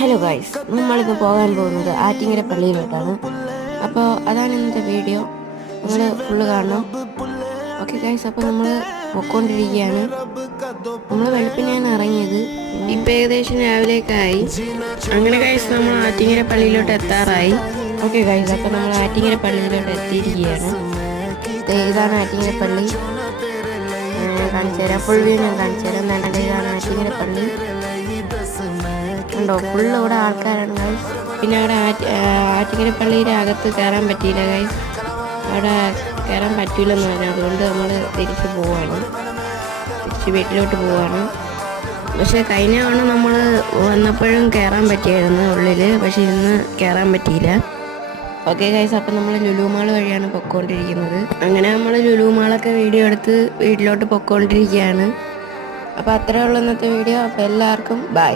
Hello guys, നമ്മളിന്ന് പോകാൻ പോകുന്നത് ആറ്റിങ്ങര പള്ളിയിലോട്ടാണ്. അപ്പോൾ അതാണ് ഇന്നത്തെ വീഡിയോ. നിങ്ങൾ ഫുള്ള് കാണണം. ഓക്കെ ഗൈസ്, അപ്പോൾ നമ്മൾ പൊയ്ക്കൊണ്ടിരിക്കുകയാണ്. നമ്മൾ വെളുപ്പിനെയാണ് ഇറങ്ങിയത്. ഇപ്പം ഏകദേശം രാവിലേക്കായി. അങ്ങനെ ഗൈസ്, നമ്മൾ ആറ്റിങ്ങര പള്ളിയിലോട്ട് എത്താറായി. ഓക്കെ ഗൈസ്, അപ്പോൾ നമ്മൾ ആറ്റിങ്ങര പള്ളിയിലോട്ട് എത്തിയിരിക്കുകയാണ്. ഇതാണ് ആറ്റിങ്ങര പള്ളി. കാണിച്ചു തരാം, ഫുൾ വ്യൂ ഞാൻ കാണിച്ചു തരാം. ഇതാണ് ആറ്റിങ്ങര പള്ളി. ഉണ്ടോ, ഫുള്ള് ഇവിടെ ആൾക്കാരാണ് ഗൈസ്. പിന്നെ അവിടെ ആറ്റിങ്ങര പള്ളിയുടെ അകത്ത് കയറാൻ പറ്റിയില്ല ഗൈസ്. അവിടെ കയറാൻ പറ്റില്ലെന്ന് പറഞ്ഞു. അതുകൊണ്ട് നമ്മൾ തിരിച്ച് വീട്ടിലോട്ട് പോവാണ്. പക്ഷെ കഴിഞ്ഞ തവണ നമ്മൾ വന്നപ്പോഴും കയറാൻ പറ്റിയായിരുന്നു ഉള്ളിൽ. പക്ഷെ ഇന്ന് കയറാൻ പറ്റിയില്ല. ഓക്കെ ഗൈസ്, അപ്പം നമ്മൾ ലുലു മാൾ വഴിയാണ് പൊയ്ക്കൊണ്ടിരിക്കുന്നത്. അങ്ങനെ നമ്മൾ ലുലു മാളൊക്കെ വീഡിയോ എടുത്ത് വീട്ടിലോട്ട് പൊയ്ക്കൊണ്ടിരിക്കുകയാണ്. അപ്പോൾ അത്രയേ ഉള്ളൂ ഇന്നത്തെ വീഡിയോ. അപ്പോൾ എല്ലാവർക്കും ബൈ.